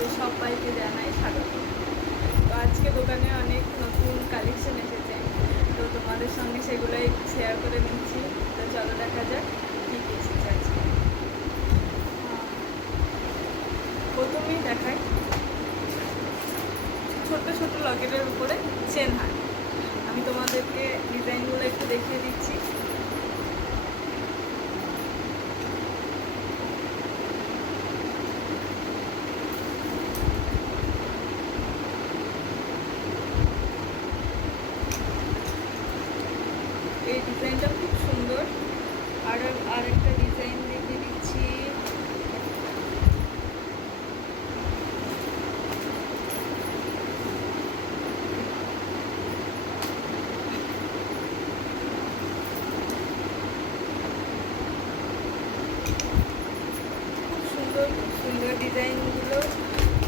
আপনাদের সবাইকে জানাই স্বাগত। তো আজকে দোকানে অনেক নতুন কালেকশন এসেছে, তো তোমাদের সঙ্গে সেগুলোই শেয়ার করে নিচ্ছি। তো চলো দেখা যাক কী কী এসেছে আজকে। প্রথমেই দেখাই ছোট্ট ছোট্ট লকেটের উপরে চেন হার। আমি তোমাদেরকে ডিজাইনগুলো একটু দেখিয়ে দিচ্ছি। এই ডিজাইনটা খুব সুন্দর। আর একটা ডিজাইন দেখে দিচ্ছি। খুব সুন্দর ডিজাইনগুলো,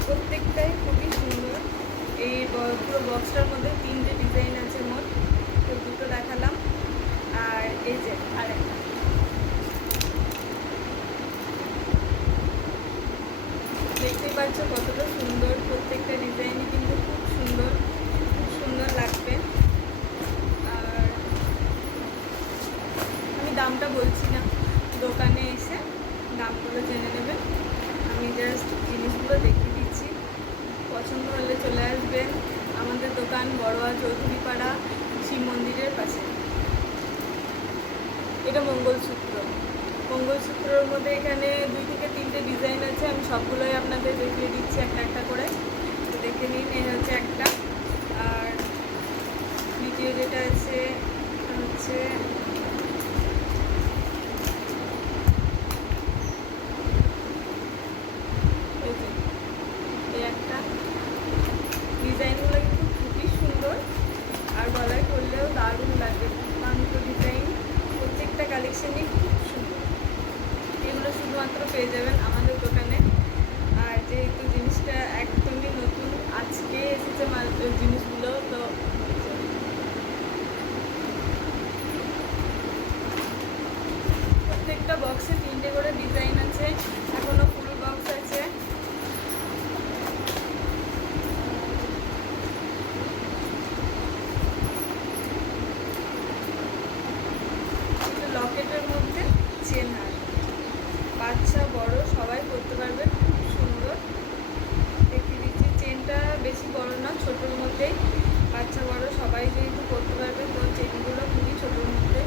প্রত্যেকটাই খুবই সুন্দর। এই পুরো বক্সটার মধ্যে 3টে ডিজাইন আছে মোট, তো দুটো দেখালাম। আর এই যে আরেকটা, দেখতেই পাচ্ছ কতটা সুন্দর। প্রত্যেকটা ডিজাইনই কিন্তু খুব সুন্দর লাগবে। আর আমি দামটা বলছি না, দোকানে এসে দামগুলো জেনে নেবেন। আমি জাস্ট জিনিসগুলো দেখিয়ে দিচ্ছি। পছন্দ হলে চলে আসবেন। আমাদের দোকান বড়োয়া চৌধুরীপাড়া শিব মন্দিরের পাশে। এটা মঙ্গলসূত্রের মধ্যে এখানে 2 থেকে 3টে ডিজাইন আছে। আমি সবগুলোই আপনাদের দেখিয়ে দিচ্ছি একটা একটা করে, তো দেখে নিন। এই হচ্ছে একটা, আর দ্বিতীয় যেটা আছে হচ্ছে এই একটা। ডিজাইনগুলো কিন্তু খুবই সুন্দর, আর গলায় করলেও দারুণ লাগবে। দুটো ডিজাইন, প্রত্যেকটা কালেকশনই খুব সুন্দর। এগুলো শুধুমাত্র পেয়ে যাবেন আমাদের দোকানে। আর যেহেতু জিনিসটা একদমই নতুন, আজকে এসেছে জিনিসগুলো, তো প্রত্যেকটা বক্সে 3টে করে ডিজাইন আছে। এখনও ফুল বক্স আছে। লকেটের মধ্যে চেন হার, বাচ্চা বড় সবাই করতে পারবে, খুব সুন্দর। দেখিয়ে দিচ্ছি, চেনটা বেশি বড় না, ছোটোর মধ্যেই। বাচ্চা বড় সবাই যেহেতু করতে পারবে, তো চেনগুলো খুবই ছোটোর মধ্যে।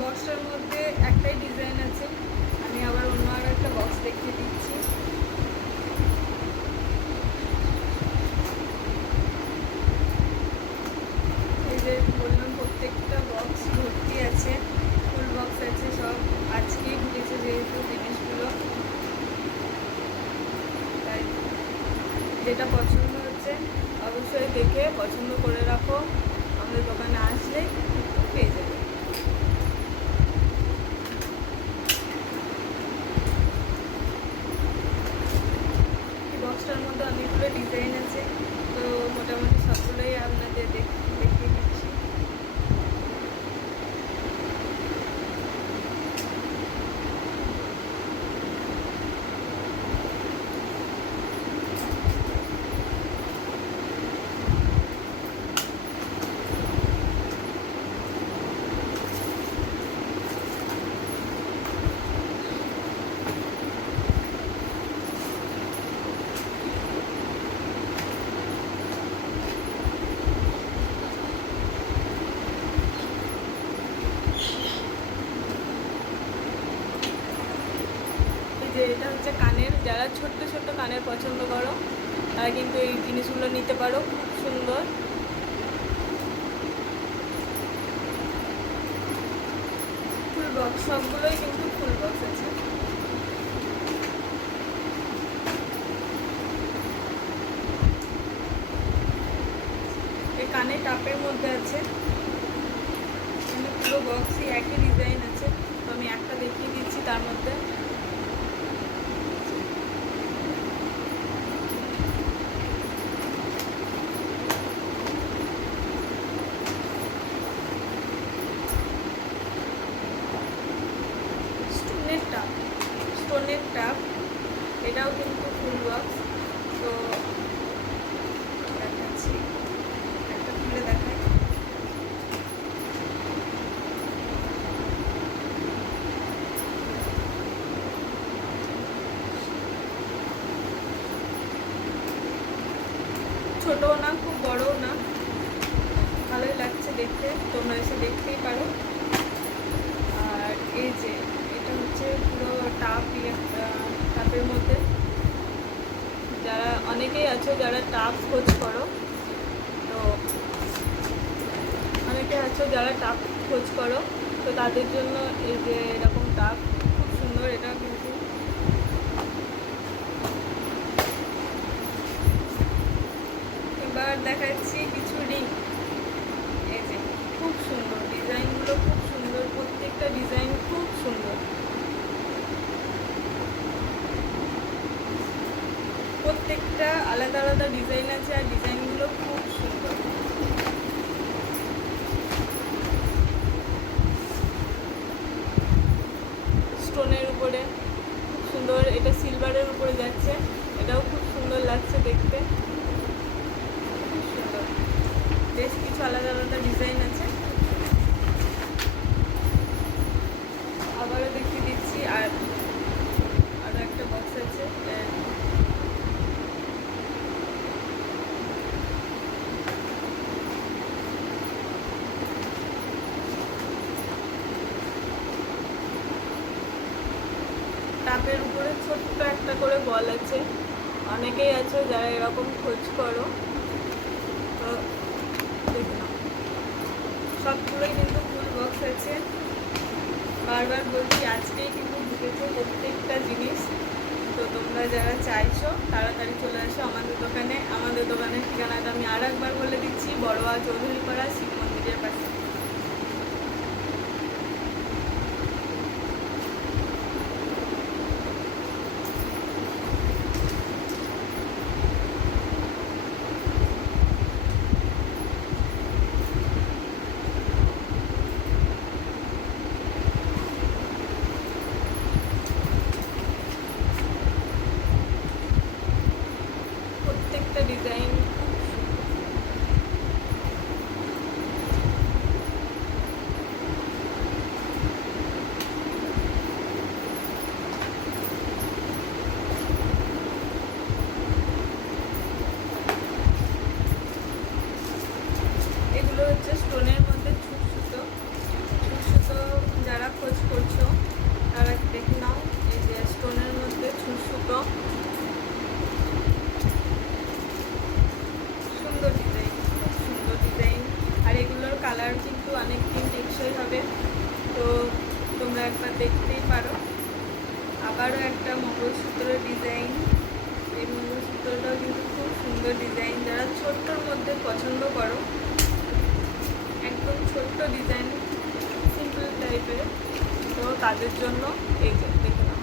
বক্সটার মধ্যে একটাই ডিজাইন আছে। আমি আবার অন্য আর একটা বক্স দেখিয়ে দিচ্ছি। এই যে বললাম, প্রত্যেকটা বক্স ভর্তি আছে, ফুল বক্স আছে। সব আজকেই ঢুকেছে যেহেতু জিনিসগুলো, তাই যেটা পছন্দ হচ্ছে অবশ্যই দেখে পছন্দ করে রাখো। আমাদের দোকানে আসলেই পেয়ে যাবে। বক্সটার মধ্যে অনেকগুলো ডিজাইন আছে, তো মোটামুটি সবগুলোই আপনাদের দেখিয়ে দিচ্ছি। যে এটা হচ্ছে কানের, যারা ছোট্ট ছোট্ট কানের পছন্দ করো তারা কিন্তু এই জিনিসগুলো নিতে পারো, খুব সুন্দর। ফুল বক্স, সবগুলোই কিন্তু ফুল বক্স আছে। এই কানের কাপের মধ্যে আছে, পুরো বক্সই একই ডিজাইন আছে। তো আমি একটা দেখিয়ে দিচ্ছি তার মধ্যে। স্টোনের টাপ, এটাও কিন্তু ফুল বক্স। তো দেখাচ্ছি, একটা খুলে দেখাই। ছোটও না, খুব বড়ও না, ভালোই লাগছে দেখতে, তোমরা এসে দেখতেই পারো। আর এই যে এটা হচ্ছে পুরো টাপের মধ্যে, যারা অনেকেই আছো যারা টাপ খোঁজ করো, তো অনেকে আছো যারা টাপ খোঁজ করো, তো তাদের জন্য এই যে এরকম টাপ খুব সুন্দর। এটা কিন্তু এবার দেখাচ্ছি কিছু রিং। এই যে খুব সুন্দর ডিজাইনগুলো, খুব সুন্দর, প্রত্যেকটা ডিজাইন খুব সুন্দর, প্রত্যেকটা আলাদা আলাদা ডিজাইন আছে আর ডিজাইনগুলো খুব সুন্দর। স্টোনের উপরে খুব সুন্দর, এটা সিলভারের উপরে যাচ্ছে, এটাও খুব সুন্দর লাগছে দেখতে, খুব সুন্দর। বেশ কিছু আলাদা আলাদা ডিজাইন আছে, আবারও দেখিয়ে দিচ্ছি। আর আরও একটা বক্স আছে, টাপের উপরে ছোট্ট একটা করে বল আছে। অনেকেই আছে যারা এরকম খোঁজ করো, তো দেখে নাও। সবগুলোই কিন্তু ফুল বক্স আছে। বারবার বলছি, আজকেই কিন্তু ঢুকেছে প্রত্যেকটা জিনিস। তো তোমরা যারা চাইছো তাড়াতাড়ি চলে আসো আমাদের দোকানে। আমাদের দোকানের ঠিকানাটা আমি আর একবার বলে দিচ্ছি, বড়োয়া চৌধুরীপাড়া শিব মন্দিরের পাশে। প্রত্যেকটা ডিজাইন এগুলো হচ্ছে স্টোনের মধ্যে ছুট সুতো। যারা খোঁজ করছো তারা দেখে নাও। এই যে স্টোনের মধ্যে ছুট সুতো, সুন্দর ডিজাইন, খুব সুন্দর ডিজাইন। আর এগুলোর কালার কিন্তু অনেক দিন টেকসই হবে, তো তোমরা একবার দেখতেই পারো। আবারও একটা মঙ্গলসূত্রের ডিজাইন, এই মঙ্গলসূত্রটাও কিন্তু খুব সুন্দর ডিজাইন। যারা ছোট্টর মধ্যে পছন্দ করো, একদম ছোট্ট ডিজাইন, সিম্পল টাইপের, তো তাদের জন্য এই যে দেখে নাও,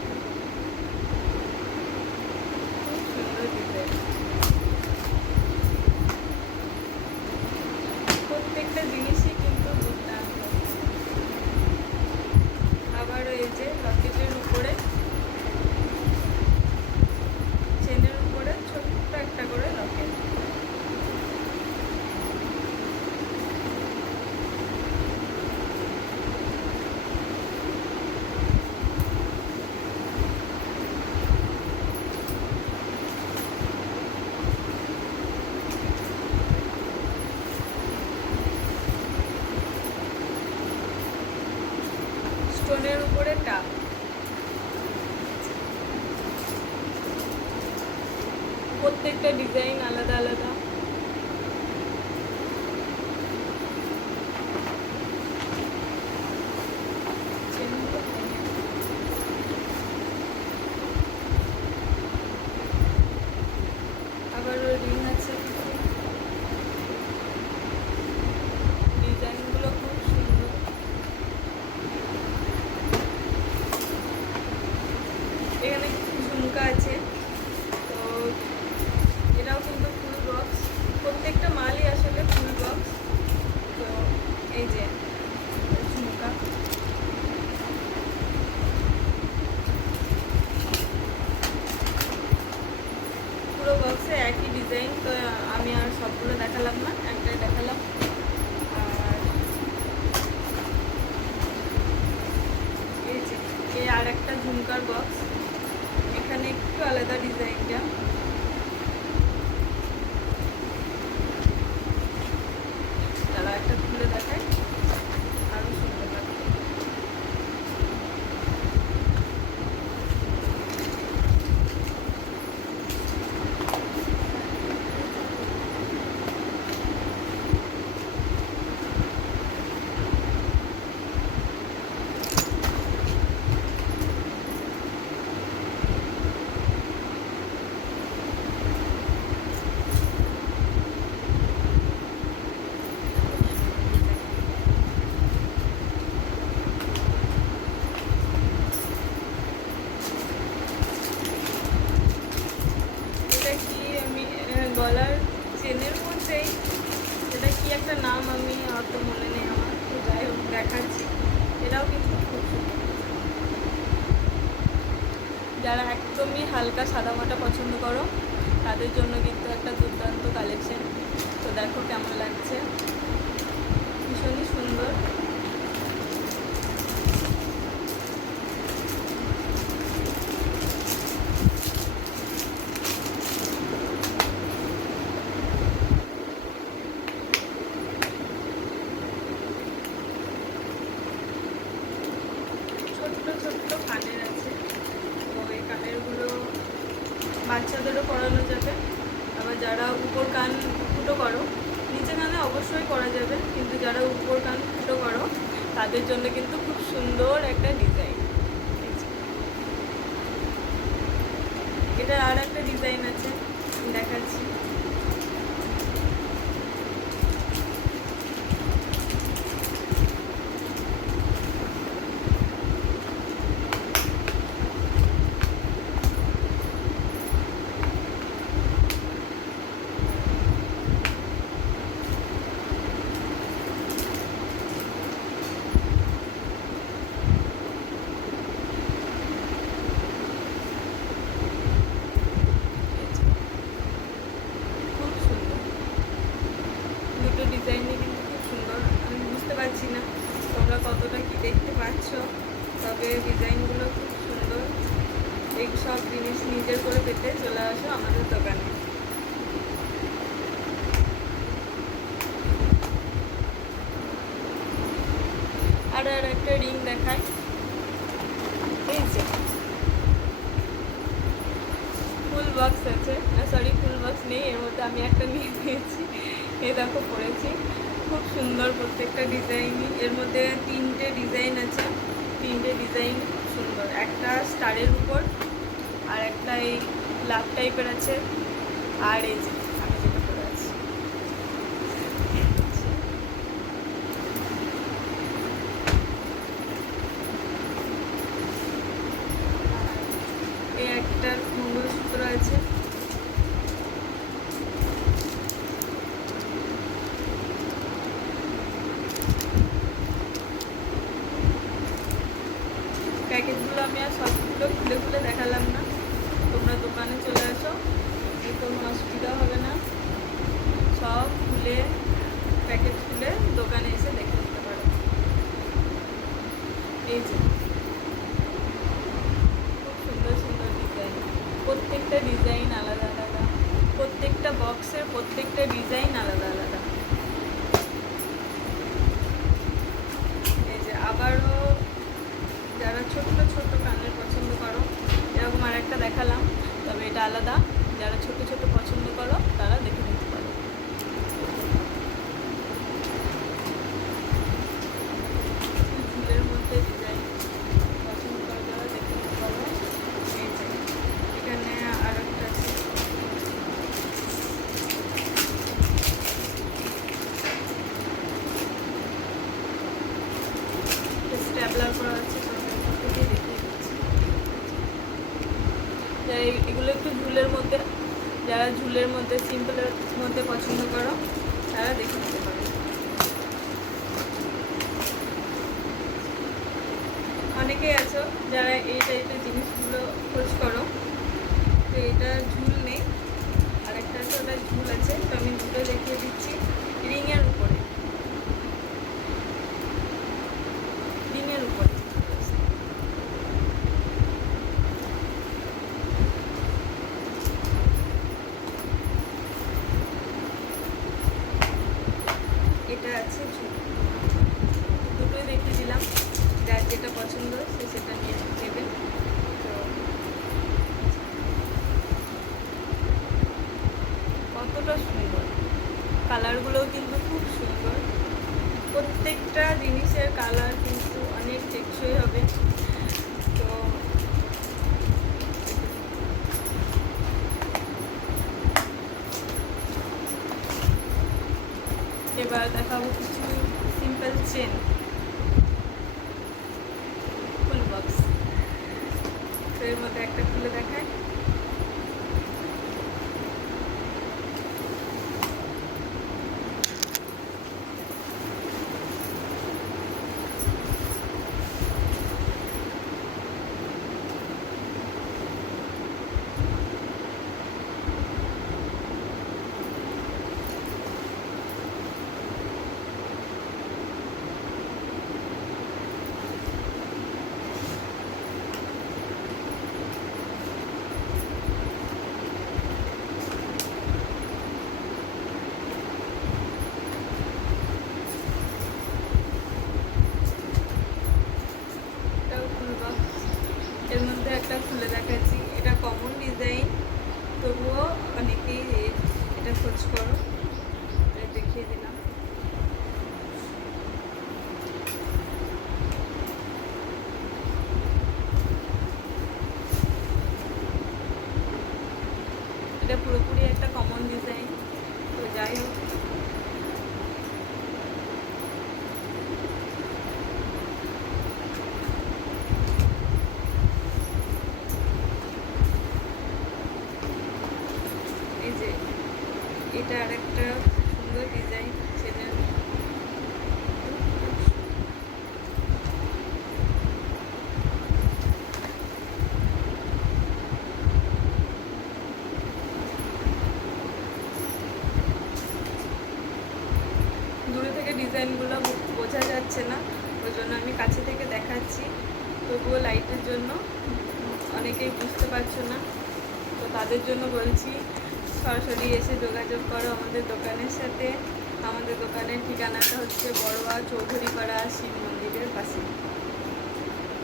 খুব সুন্দর ডিজাইন। প্রত্যেকটা জিনিসই কিন্তু দুর্দান্ত। আবারও এই যে লকেটের উপরে, চেনের উপরে ছোট্ট একটা করে লকেট। স্টোনের উপরে টাপ, প্রত্যেকটা ডিজাইন আলাদা আলাদা। আবার রিং আছে, ডিজাইনগুলো খুব সুন্দর। এখানে কিছু ঝুমকা আছে, তো এটাও কিন্তু ফুল বক্স। একটা ঝুমকার বক্স, এখানে একটু আলাদা ডিজাইনটা। তারা একটা খুলে দেখায়, আরো সুন্দর লাগবে। গলার চেনের মধ্যেই, এটা কি একটা নাম আমি অত মনে নেই আমার, তো যাই হোক দেখাচ্ছি। এটাও কিন্তু খুব সুন্দর। যারা একদমই হালকা সাদামাটা পছন্দ করো তাদের জন্য কিন্তু একটা দুর্দান্ত কালেকশন। তো দেখো কেমন লাগছে, ভীষণই সুন্দর। ছোট্ট ছোট্ট কানের আছে, তো এই কানেরগুলো বাচ্চাদেরও পরানো যাবে। আবার যারা উপর কান ফুটো করো, নিচে কানে অবশ্যই করা যাবে, কিন্তু যারা উপর কান ফুটো করো তাদের জন্য কিন্তু খুব সুন্দর একটা ডিজাইন। এটার আর একটা ডিজাইন আছে, দেখাচ্ছি। ডিজাইনই কিন্তু খুব সুন্দর। আমি বুঝতে পারছি না তোমরা কতটা কি দেখতে পাচ্ছ, তবে ডিজাইনগুলো খুব সুন্দর। এই সব জিনিস নিজের করে পেতে চলে আসো আমাদের দোকানে। আর একটা রিং দেখাই, এই যে ফুল বক্স আছে, সরি ফুল বক্স নেই, এর মধ্যে আমি একটা নিয়ে নিয়েছি। এ দেখো পরেছি, খুব সুন্দর প্রত্যেকটা ডিজাইনই। এর মধ্যে 3টে ডিজাইন আছে, 3টে ডিজাইন খুব সুন্দর। একটা স্টারের উপর, আর একটা এই লাভ টাইপের আছে, আর এই যে আমি যেটা পরে আছি। এই একটা মঙ্গলসূত্র আছে, প্যাকেটগুলো আমি আর সবগুলো খুলে খুলে দেখালাম না, তোমরা দোকানে চলে আসো, কোনো অসুবিধা হবে না। সব খুলে প্যাকেট খুলে দোকানে এসে দেখে নিতে পারো। এই যে খুব সুন্দর সুন্দর ডিজাইন, প্রত্যেকটা ডিজাইন আলাদা আলাদা, প্রত্যেকটা বক্সের প্রত্যেকটা ডিজাইন আলাদা আলাদা। এই যে আবারও যারা ছোট্ট ছোট্ট কানের পছন্দ করো, এরকম আর একটা দেখালাম, তবে এটা আলাদা। যারা ছোট ছোট পছন্দ করো তারা দেখে নিতে পারো। ঝুলের মধ্যে ডিজাইন পছন্দ করো যারা দেখে নিতে পারো। এই যে এখানে আর একটা আছে, স্ট্যাপলার করা আছে, এগুলো একটু ঝুলের মধ্যে, যারা ঝুলের মধ্যে সিম্পলের মধ্যে পছন্দ করো তারা দেখে নিতে পারো। অনেকেই আছো যারা এই টাইপের জিনিসগুলো খোঁজ করো, তো এটা ঝুল নেই, আর একটা আছে ওটা ঝুল আছে, তো আমি দুটো দেখিয়ে দিচ্ছি। রিংয়ের উপরে, রিংয়ের উপরে মধ্যে একটা খুলে দেখায়। এর মধ্যে একটা খুলে দেখাচ্ছি, এটা কমন ডিজাইন, তবুও অনেকেই এটা খোঁজ করো, দেখিয়ে দিলাম। এটা পুরোপুরি একটা কমন ডিজাইন, তো যাই হোক এই যে এটা আর একটা সুন্দর ডিজাইন ছেলের। দূরে থেকে ডিজাইনগুলো বোঝা যাচ্ছে না, ওই জন্য আমি কাছে থেকে দেখাচ্ছি, তবুও লাইটের জন্য অনেকেই বুঝতে পারছো না, তো তাদের জন্য বলছি সরাসরি এসে যোগাযোগ করো আমাদের দোকানের সাথে। আমাদের দোকানের ঠিকানাটা হচ্ছে বড়োয়া চৌধুরীপাড়া শিব মন্দিরের পাশে।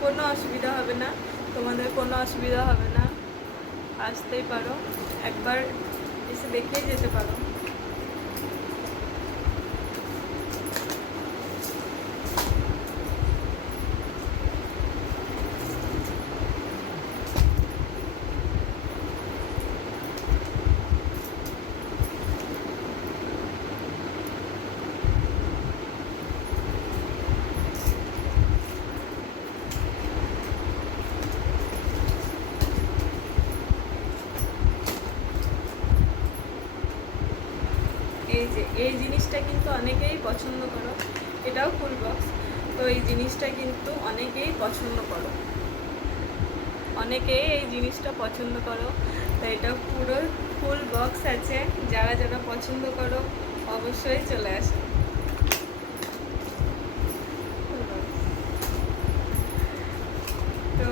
কোনো অসুবিধা হবে না, তোমাদের কোনো অসুবিধা হবে না, আসতেই পারো, একবার এসে দেখেই যেতে পারো। এই যে এই জিনিসটা কিন্তু অনেকেই পছন্দ করো, এটাও ফুল বক্স, তো এই জিনিসটা কিন্তু অনেকেই পছন্দ করো, অনেকেই এই জিনিসটা পছন্দ করো, তো এটা পুরো ফুল বক্স আছে, যারা যারা পছন্দ করো অবশ্যই চলে আসো। তো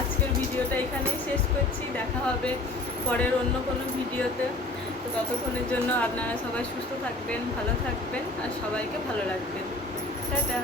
আজকের ভিডিওটা এখানেই শেষ করছি, দেখা হবে পরের অন্য কোনো ভিডিওতে। তো ততক্ষণের জন্য আপনারা সবাই সুস্থ থাকবেন, ভালো থাকবেন আর সবাইকে ভালো রাখবেন। টাটা।